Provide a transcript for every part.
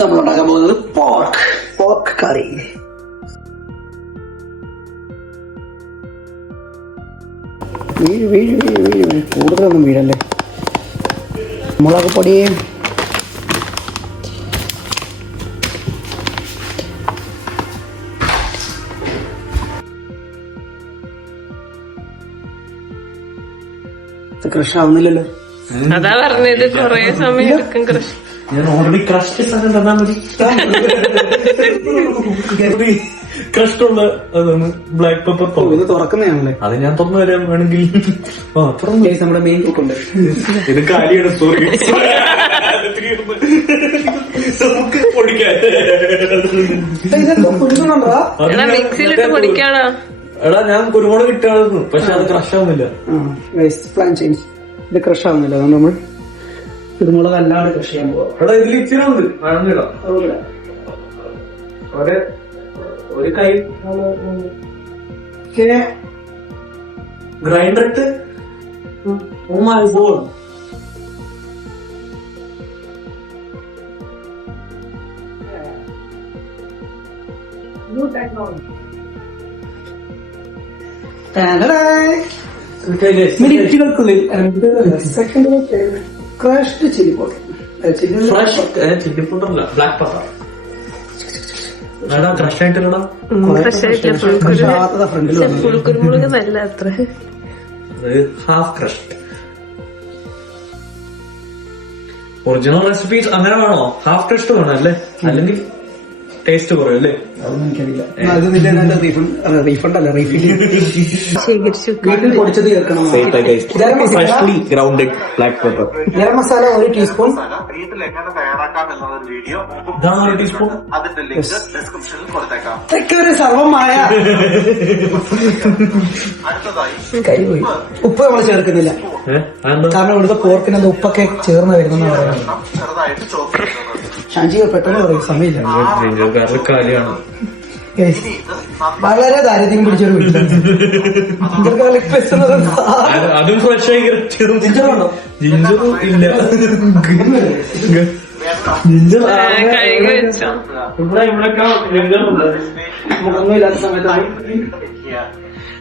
നമ്മളുണ്ടാക്കാൻ പോകുന്നത് പോർക്ക് കറി. വീഴ് കൂടുതലൊന്നും വീഴല്ലേ. മുളക് പൊടി, ക്രഷ് ആവുന്നില്ലല്ലോ. അതാ പറഞ്ഞത് കൊറേ സമയം എടുക്കും ക്രഷ്. ഞാൻ ഓൾറെഡി ക്രഷ് സാധനം തന്നാ മതി. ക്രഷുള്ള അതാണ് ബ്ലാക്ക് പെപ്പർ. ഇത് തുറക്കുന്നതാണല്ലേ? അത് ഞാൻ തുറന്നു തരാൻ വേണമെങ്കിൽ. നമ്മുടെ മെയിൻ കുക്ക് ഉണ്ട്. ഇത് കാലിയാണ്. സോറി. മിക്സിയിലിട്ട് പൊടിക്കാണോ? എടാ ഞാൻ കുരുമുളക് ഇട്ടായിരുന്നു, പക്ഷെ അത് ക്രഷ് ആവുന്നില്ല. Plan change. ഇത് ക്രഷ് ആവുന്നില്ല, അതുകൊണ്ട് നമ്മൾ കുരുമുളക് അല്ലാതെ ക്രഷ് ചെയ്യാൻ പോവാം. എടാ ഇതിൽ ഇച്ചിരി ഉണ്ട്, വേണമെന്നിടാം. ഒരു കൈ ഗ്രൈൻഡർ ഇട്ട്. Oh my god. മിനിറ്റുകൾക്കുള്ളിൽ സെക്കൻഡിലേക്ക് ക്രഷ്ഡ് ചില്ലി പൗഡർ. ചില്ലി പൗഡറല്ല, ബ്ലാക്ക് പെപ്പർ. ക്രഷ് ആയിട്ടില്ലടാ. ഫുൾ കുരുമുളക് നല്ല അത്ര. Half crushed. ഒറിജിനൽ റെസിപ്പീസ് അങ്ങനെ വേണോ? ഹാഫ് ക്രഷ്ഡ് വേണം അല്ലേ? അല്ലെങ്കിൽ ടേസ്റ്റ് കുറയും അല്ലേ? അതൊന്നും എനിക്കറിയില്ല. റീഫണ്ട് അല്ല, റീഫിൽ പൊടിച്ചത് ചേർക്കണം. ഗരം മസാല 1 ടീസ്പൂൺ. വീട്ടിൽ എങ്ങനെ തയ്യാറാക്കാം എന്നൊരു വീഡിയോ ടീസ്പൂൺ. അതിന്റെ ലിങ്ക് ഡിസ്ക്രിപ്ഷനിൽ കൊടുത്തേക്കാം. ഒരു സർവമായ അടുത്തതായി ഉപ്പ് നമ്മൾ ചേർക്കുന്നില്ല, കാരണം ഇവിടുത്തെ പോർക്കിന് ഉപ്പൊക്കെ ചേർന്ന് വരുന്ന ചെറുതായിട്ട് ചോപ്പ് ചെയ്യുന്നത്. ഷാൻജി പെട്ടെന്ന് പറയും, സമയമില്ല. കാലിയാണ്. വളരെ ദാരിദ്ര്യം പിടിച്ചൊരു വീട്ടിലാണ്. അതും ഫ്രഷ് ആയി ജിഞ്ചറുണ്ടോ? ജിഞ്ചറും ഇല്ല. കഴുകി വെച്ചോ? ഒന്നുമില്ലാത്ത സമയത്താണ്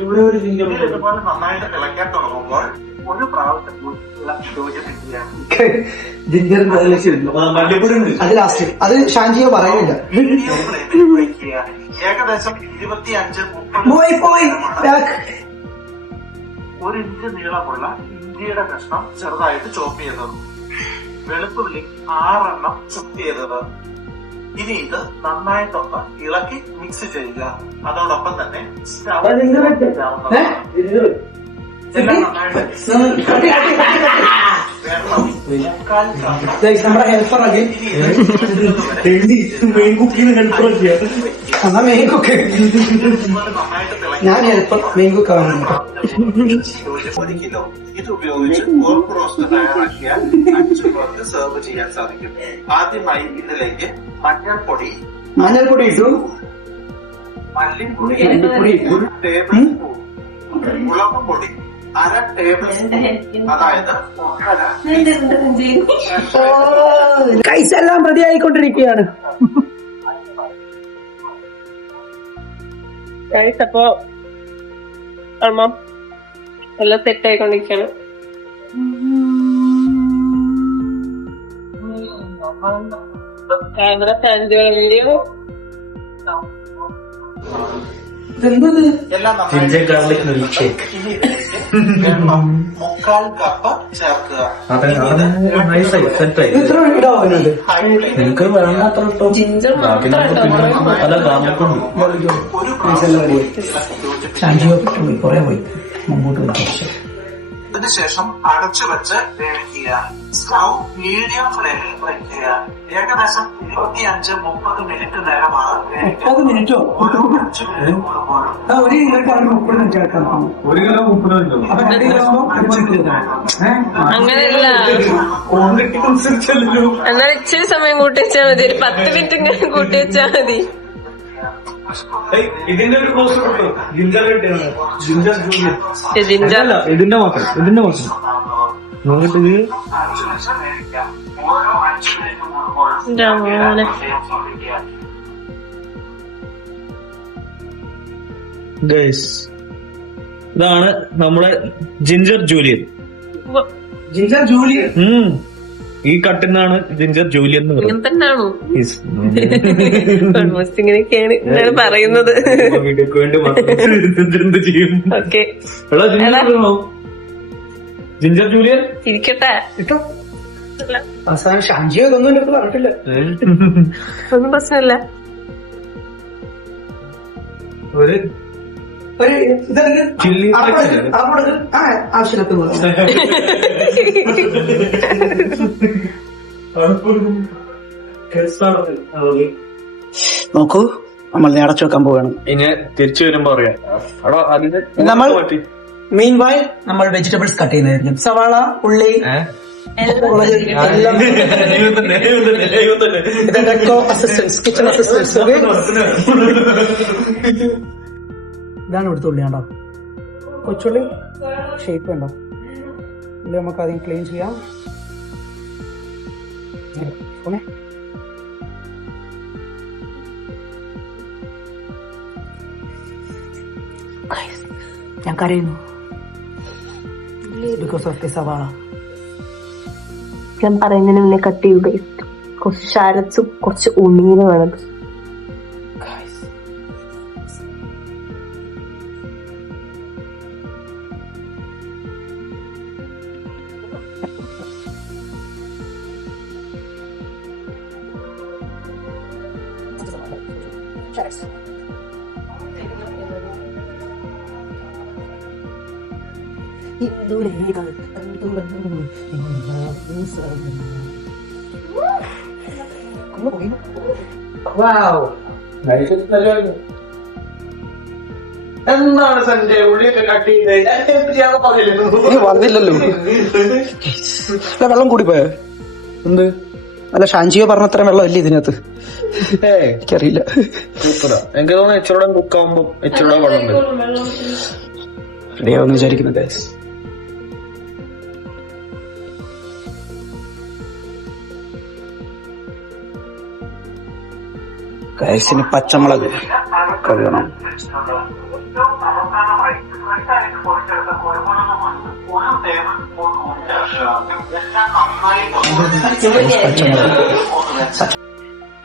ഇവിടെ ഒരു ഇതുപോലെ നന്നായിട്ട് തിളക്കാൻ തുടങ്ങുമ്പോൾ ഒരു പ്രാവശ്യം അത് ലാസ്റ്റ്. അത് ഷാൻജിയോ പറയുന്നില്ല. ഏകദേശം 25-30 1 ഇഞ്ച് നീളമുള്ള ഇഞ്ചിയുടെ കഷ്ണം ചെറുതായിട്ട് ചോപ്പ് ചെയ്തത്, വെളുത്തുള്ളി 6 എണ്ണം ചുക്ക് ചെയ്തത്. ഇനി ഇത് നന്നായിട്ടൊന്ന് ഇളക്കി മിക്സ് ചെയ്യുക. അതോടൊപ്പം തന്നെ നമ്മുടെ ഹെൽപ്പർ ആക്കി മെയിൻ കുക്കിന് ഹെൽപ്പർ ആക്കിയ എന്നാ മെയിൻ കുക്ക്. ഞാൻ ഹെൽപ്പർ, മെയിൻ കുക്ക് ആവുന്നു. 1 കിലോ ഇത് ഉപയോഗിച്ച് പോർക്ക് റോസ്റ്റ് തയ്യാറാക്കിയാൽ 5 പേർക്ക് സെർവ് ചെയ്യാൻ സാധിക്കും. ആദ്യമായി ഇതിലേക്ക് മഞ്ഞൾപ്പൊടി ഇട്ടു, മല്ലിപ്പൊടി 1 ടേബിൾ സ്പൂൺ, മുളക് പൊടി 1/2 ടേബിൾ സ്പൂൺ, അതായത് കൈസെല്ലാം റെഡി ആയിക്കൊണ്ടിരിക്കുകയാണ്. അപ്പൊ എല്ലാം സെറ്റ് ആയിക്കൊണ്ടിരിക്കുകയാണ്. ക്യാമറ സാൻഡുകളെയോ എല്ലാം ജിഞ്ചർ ഗാർലിക് മിൽക്ക് ഷേക്ക്. വെള്ളം 3/4 കപ്പ് ചേർക്കുക. നൈസായി സെറ്റായി. ഇത്ര ഇടാവുന്നത് നിനക്ക് വേണ്ട അത്ര ഇട്ടോ. ജിഞ്ചർ മാത്രം പല ഗാർലിക്കുണ്ട്. ഷാൻജിയോ കുറെ പോയി മുമ്പോട്ട് പോയി. അതിനുശേഷം അടച്ചു വെച്ച് വേവിക്കുക. സ്റ്റൗ മീഡിയം ഫ്ലെയിമിൽ വയ്ക്കുക. ഏകദേശം 25-30 മിനിറ്റ് നേരമാണ്. 30 മിനിറ്റോ? ഒരു 5 മിനിറ്റ് കൂടുമ്പോഴും 1 കിലോയ്ക്ക് 30 മിനിറ്റ് എടുക്കാം. 1 കിലോ 30 അപ്പൊ 2 കിലോ 5 കിലോ. അങ്ങനെയല്ല, ക്വാണ്ടിറ്റി അനുസരിച്ചല്ലോ. എന്നാൽ ഇച്ചിരി സമയം കൂട്ടി വെച്ചാൽ മതി. ഒരു 10 മിനിറ്റ് ഇങ്ങനെ കൂട്ടി വെച്ചാൽ മതി. ഇതിന്റെ ഒരു കോഴ്സ് കിട്ടും. ജിഞ്ചർ കിട്ടിയാണ്. ജിഞ്ചർ ജിഞ്ചർ ഇതിന്റെ മാത്രം. ഇതിന്റെ കുറച്ച് നോക്കിട്ട് ഇത് 5 മിനിറ്റ് വേവിക്കാം. ഓരോ 5 മിനിറ്റ് കൂടുമ്പോഴും എന്റെ മോനെ. ഗൈസ്, ഇതാണ് നമ്മുടെ ജിഞ്ചർ ജൂലിയൻ. Ginger Julian. ഈ കട്ടിന്നാണ് ജിഞ്ചർ ജൂലിയൻ എന്ന് ഇങ്ങനെ തന്നെയാണോ? Yes. ഓൾമോസ്റ്റ് ഇങ്ങനെയൊക്കെയാണ് എന്നാണ് പറയുന്നത്. വീഡിയോക്ക് വേണ്ടി മാത്രം എന്ത് ചെയ്യും? ഓക്കെ, എടാ, ജിഞ്ചർ ജൂലിയൻ ഇരിക്കട്ടെ. ഇട്ടോ അവസാനം ഷാൻജിയോ ഇതൊന്നും എന്റെ അടുത്ത് പറഞ്ഞിട്ടില്ല. ഒന്നും പ്രശ്നമില്ല. ഒരു ഒരു ഇതെന്ത് ചില്ലി ആവശ്യത്തിന് നോക്കൂ, നമ്മൾ അടച്ചു വെക്കാൻ പോവുകയാണ്. ഇനി തിരിച്ചു വരുമ്പോ അറിയാം. എടാ, അതിന് നമ്മൾ മെയിൻ വായി നമ്മൾ വെജിറ്റബിൾസ് കട്ട് ചെയ്യുന്നതായിരിക്കും. സവാള, ഉള്ളി, കിച്ചൺ അസിസ്റ്റൻസ്. ഇതാണ് ഇവിടുത്തെ ഉള്ളി. കണ്ടോ, കൊച്ചുള്ളി ഷേപ്പ് വേണ്ടോ? ഉള്ളി നമുക്ക് ആദ്യം ക്ലീൻ ചെയ്യാം. ഞാൻ കരയുന്നു ബിക്കോസ് ഓഫ് ദി സവാള. ഞാൻ പറയുന്നതിന് മുന്നേ കട്ട് ചെയ്യുക. കുറച്ച് ശാരസും കുറച്ച് ഉണ്ണീനും വേണം. എന്താണ് സഞ്ജയ് ഉള്ളിയൊക്കെ കട്ട് ചെയ്ത് വന്നില്ലല്ലോ. വെള്ളം കൂടി പോയോ? എന്ത് അല്ല, ഷാൻജിയോ പറഞ്ഞത്ര വെള്ളം ഇല്ല ഇതിനകത്ത്. എനിക്കറിയില്ല. എനിക്ക് തോന്നുന്നു ഇച്ചിരൂടെ കുക്കാവുമ്പോ ഇച്ചിരൂടെ വെള്ളം റെഡിയാവുമെന്ന് വിചാരിക്കുന്നു ഗൈസ്. ഗൈസിന് പച്ചമുളക് കഴുകണം.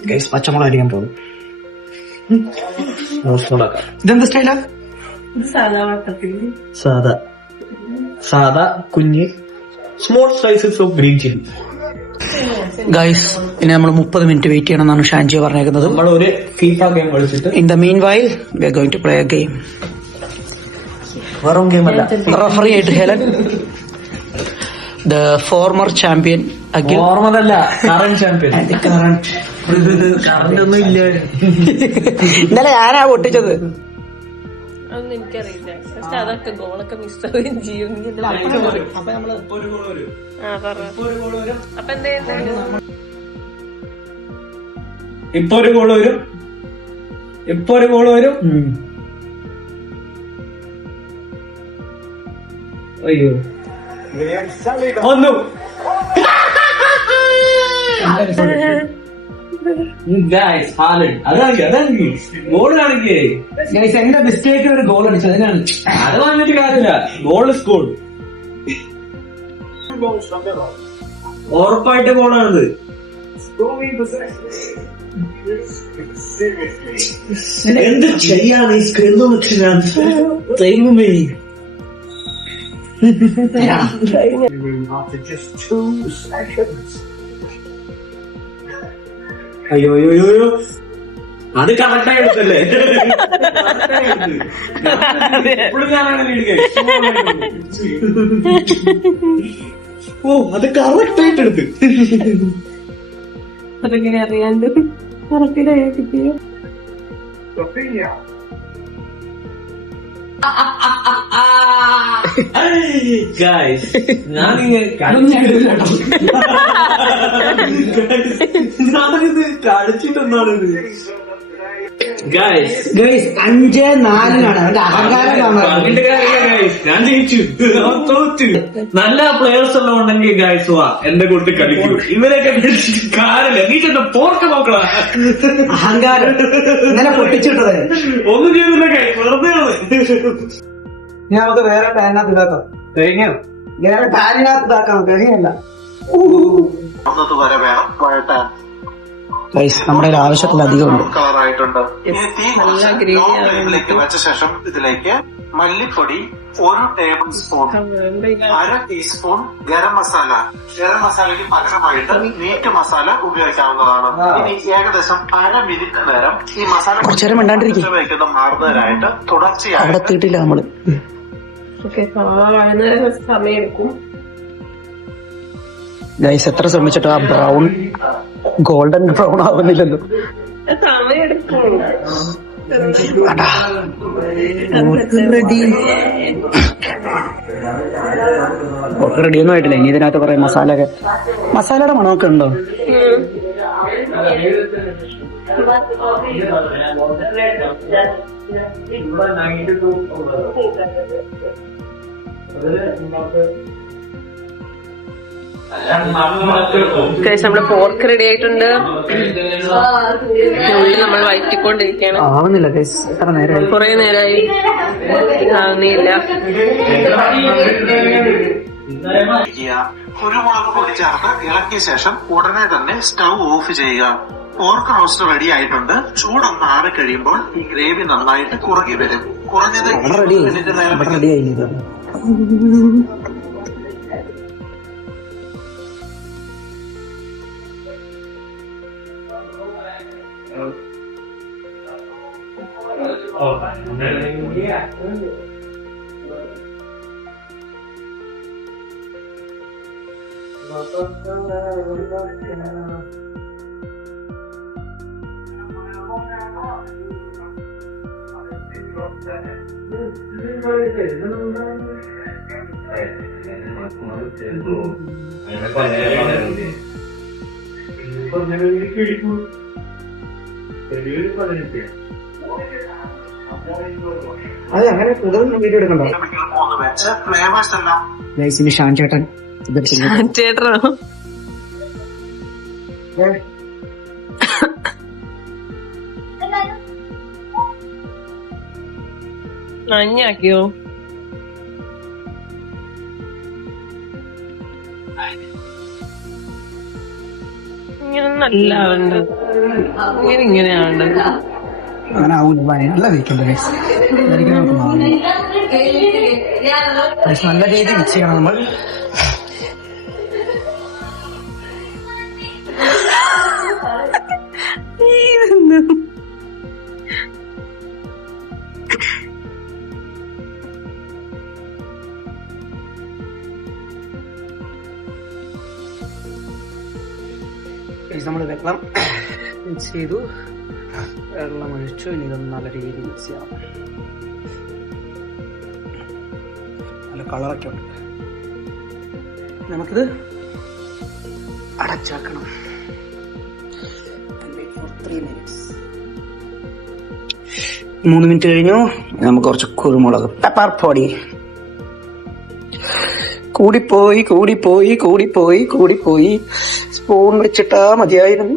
ഗൈസ്, പച്ചമുളക് അടിക്കാൻ പോകും. ഇതെന്ത് സ്റ്റൈലാ? സാധാ കുഞ്ഞ് small sizes of green chilli. Guys, ഇനി നമ്മൾ 30 മിനിറ്റ് വെയിറ്റ് ചെയ്യണം എന്നാണ് ഷാൻജിയോ പറഞ്ഞേക്കുന്നത്. നമ്മൾ ഒരു ഫീഫ ഗെയിം കളിച്ചിട്ട് in the meanwhile we are going to play a game. വെറും ഗെയിം അല്ല. റഫറി ആയിട്ട് ഹെലൻ, ദ ഫോർമർ ചാമ്പ്യൻ. ഓർമ്മതല്ല, കറന്റ് ചാമ്പ്യൻ. കറന്റ് ഒന്നും ഇല്ല. ഇന്നലെ ഞാനാ പൊട്ടിച്ചത്. അതൊന്നും എനിക്കറിയില്ല. പക്ഷെ അതൊക്കെ ഗോളൊക്കെ മിസ്സാവുകയും ചെയ്യും. അപ്പൊ എന്താ ഇപ്പൊ ഒരു ഗോള് വരും. ഇപ്പൊ ഒരു ഗോള് വരും. അയ്യോ, ഒന്നു ഗോൾ കാണിക്കേ. എന്റെ മിസ്റ്റേക്ക് ഒരു ഗോൾ അടിച്ചത്. അതിനാണ് അത് വന്നിട്ട് കാര്യമില്ല. ഗോൾ സ്കോർ ഉറപ്പായിട്ട് ഗോളാണിത്. എന്ത് ചെയ്യാൻ ഈ സ്ക്രീൻ വെച്ച് ഞാൻ തെങ്ങുമേ. അയ്യോ അയ്യോ അയ്യോ, അത് കറക്റ്റായി എടുത്തല്ലേ. എപ്പോഴും ഞാനാണ് വീടുക. ഓ, അത് കറക്റ്റായിട്ട് എടുത്ത്. അതെങ്ങനെ അറിയാണ്ട് കറക്റ്റായി കിട്ടിയോ? ഞാനിങ്ങനെ കളിച്ചിട്ടെന്താണ് ഇത്? ഗൈസ് 5-4 അവന്റെ അഹങ്കാരം കാണാം. പറഞ്ഞിട്ട് കാര്യമില്ല ഗൈസ്, ഞാൻ ജയിച്ചു, അവൻ തോറ്റു. നല്ല പ്ലേയേഴ്സ് എല്ലാം ഉണ്ടെങ്കിൽ ഗൈസ് വാ എന്റെ കൂട്ടി കളിക്കും. ഇവരെയൊക്കെ കാര്യമില്ല. നീ ചെന്ന് പോർക്ക് നോക്കണ അഹങ്കാരം ഇങ്ങനെ പൊട്ടിച്ചിട്ടത്. ഒന്നും ചെയ്തില്ല ഗൈസ്, വെറുതെ ഇനി നമുക്ക് വേറെ പാനിനകത്ത് ഇതാക്കാം. വേറെ പാനിനകത്ത് ഇതാക്കാം. കഴിയല്ല വരെ വേണം വഴട്ടാൻ. നമ്മുടെ ആവശ്യത്തിലധികം ഉണ്ട്. കളറായിട്ടുണ്ട്. ഇനി തീ ഇതിലേക്ക് വെച്ച ശേഷം ഇതിലേക്ക് മല്ലിപ്പൊടി 1 tablespoon, 1/2 teaspoon garam masala. Garam മസാലയ്ക്ക് പകരമായിട്ട് മീറ്റ് മസാല ഉപയോഗിക്കാവുന്നതാണ്. ഇനി ഏകദേശം 1/2 മിനിറ്റ് നേരം ഈ മസാല വയ്ക്കുന്ന മാറുന്നതിനായിട്ട് തുടർച്ചയായി എത്തിയിട്ടില്ല നമ്മള്. സമയം എടുക്കും ഗൈസ്. എത്ര ശ്രമിച്ചിട്ട് ആ ബ്രൗൺ ഗോൾഡൻ ബ്രൗൺ ആവുന്നില്ലല്ലോ. സമയം എടുക്കും. റെഡിയൊന്നും ആയിട്ടില്ല. ഇനി ഇതിനകത്ത് കുറെ മസാലയുടെ മണമൊക്കെ ഉണ്ടോ? നമ്മള് പോർക്ക് റെഡി ആയിട്ടുണ്ട്. ഉള്ളി നമ്മൾ വഴറ്റിക്കൊണ്ടിരിക്കുകയാണ്. ആവുന്നില്ല ഗൈസ്, എത്ര നേരമായി? കുറെ നേരമായി, ആവുന്നില്ല. കുരുമുളക് പൊടി ചേർത്ത് ഇളക്കിയ ശേഷം ഉടനെ തന്നെ സ്റ്റൗ ഓഫ് ചെയ്യുക. പോർക്ക് റോസ്റ്റ് റെഡി ആയിട്ടുണ്ട്. ചൂടൊന്ന് ആറി കഴിയുമ്പോൾ ഈ ഗ്രേവി നന്നായിട്ട് കുറുകി വരും. കുറഞ്ഞത് 20 മിനിറ്റ് നേരം അത് അങ്ങനെ വീഡിയോ എടുക്കണ്ടോ? വെച്ച് ഫ്ലേവേഴ്സ് എല്ലാം ഗൈസിന് ഷാൻ ചേട്ടൻ ചേട്ടനോ? മഞ്ഞാക്കിയോ? ഇങ്ങനെ നല്ല ആവേണ്ടത്, ഇങ്ങനെ ആവേണ്ടത്. അങ്ങനെ ആവൂല. നല്ല കഴിക്കണ്ടേ നല്ല രീതി മിക്സ് ചെയ്യണം നമ്മൾ. നമ്മൾ വെള്ളം മിക്സ് ചെയ്തു, വെള്ളം ഒഴിച്ചു. ഇനി ഇതൊന്ന് നല്ല രീതിയിൽ മിക്സ് ചെയ്യാം. നല്ല കളറൊക്കെ ഉണ്ട്. നമുക്കിത് അടച്ചാക്കണം. 3 മിനിറ്റ് കഴിഞ്ഞു. നമുക്ക് കുറച്ച് കുരുമുളക് പെപ്പർ പൊടി. കൂടിപ്പോയി സ്പൂൺ വെച്ചിട്ടാ മതിയായിരുന്നു.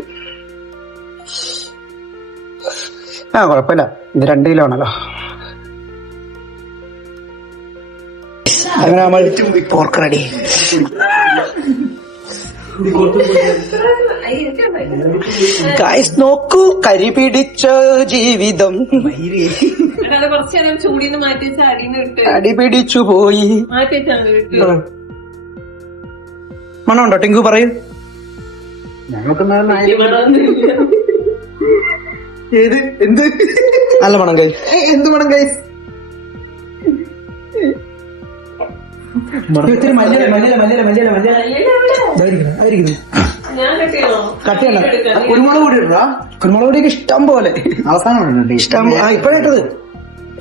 കുഴപ്പമില്ല, ഇത് 2 കിലോ ആണല്ലോ. അങ്ങനെ നമ്മൾ പോർക്ക് റെഡി. ഗൈസ് നോക്കൂ, കരി പിടിച്ച ജീവിതം കുറച്ച് നേരം ചൂടിന്ന് മാറ്റി അടിന്ന് വിട്ട് അടി പിടിച്ചു പോയി. മാറ്റി മണമുണ്ടോ ടിങ്കു? പറയൂ. ഞങ്ങൾക്ക് ഏത് എന്ത് നല്ല മണം ഗൈസ്? എന്ത് മണം ഗൈസ്? കട്ടിയല്ല, കുരുമുളക് പൊടി ഇടാ. കുരുമുളക് പൊടിയൊക്കെ ഇഷ്ടം പോലെ അവസാനം ഇഷ്ടം. ഇപ്പഴിട്ടത്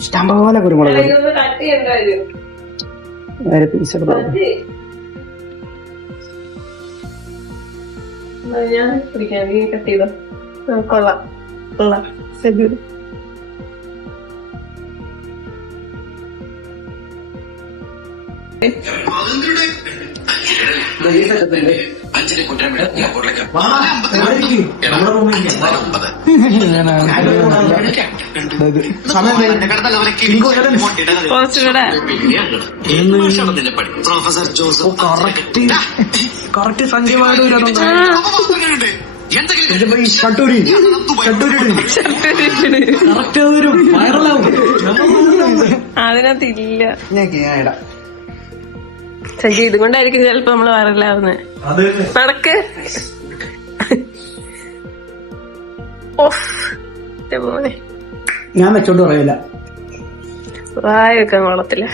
ഇഷ്ടം പോലെ കുരുമുളക് പൊടി. ഞാൻ പിടിക്കാം. നീ കട്ട് ചെയ്തോ. കൊള്ളാം. കുറച്ചുകൂടെ കറക്റ്റ് സംഖ്യമായിട്ട് ഷട്ടൂരി കറക്റ്റ് വരും വൈറലാവും. അതിനകത്തില്ല. ഞാൻ ഇടാം. സഞ്ജി ഇതുകൊണ്ടായിരിക്കും ചിലപ്പോ നമ്മള് വൈറലാവുന്നത്. നടക്ക്. മോനെ ഞാൻ വെച്ചോണ്ട് പറയില്ല. വായ വെക്കാൻ കൊള്ളത്തില്ല.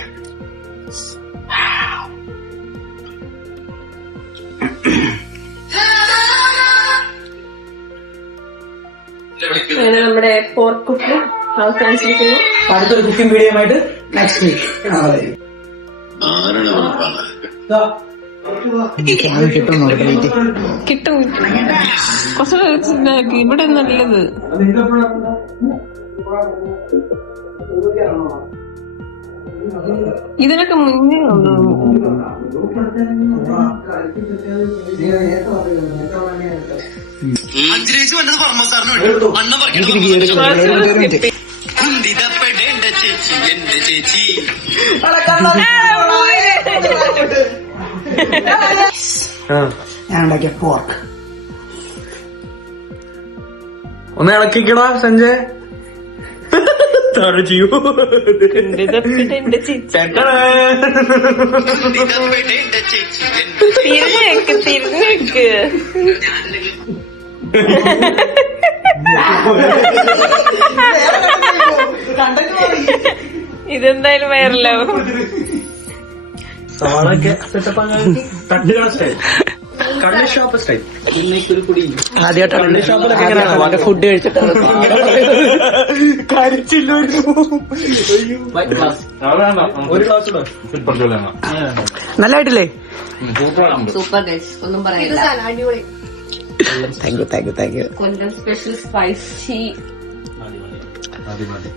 അങ്ങനെ നമ്മുടെ പോർക്ക് കുക്ക് അവസാനിച്ചിരിക്കുന്നു. അടുത്തൊരു കുക്കിംഗ് വീഡിയോ ആയിട്ട് നെക്സ്റ്റ് വീക്ക് കിട്ടും. കുറച്ച് ഇവിടെ നല്ലത്. ഇതിനൊക്കെ മുന്നേ ഞാൻ ഉണ്ടാക്കിയ പോർക്ക്. ഒന്ന് ഇളക്കിക്കടാ സഞ്ജയ്. ചെയ്യൂ തിരിഞ്ഞേക്ക്. ഇതെന്തായാലും വൈറലാവും. സവാളൊക്കെ തട്ടുകട സ്റ്റൈൽ, കള്ളി ഷോപ്പ് സ്റ്റൈൽ. ആദ്യമായിട്ടാണ് ഫുഡ് കഴിച്ചിട്ട് ഒരു ഗ്ലാസ് നല്ലായിട്ടില്ലേ? സൂപ്പർ ഗൈസ്, ഒന്നും പറയാനില്ല. Thank you. Kollam special spicy. മതി.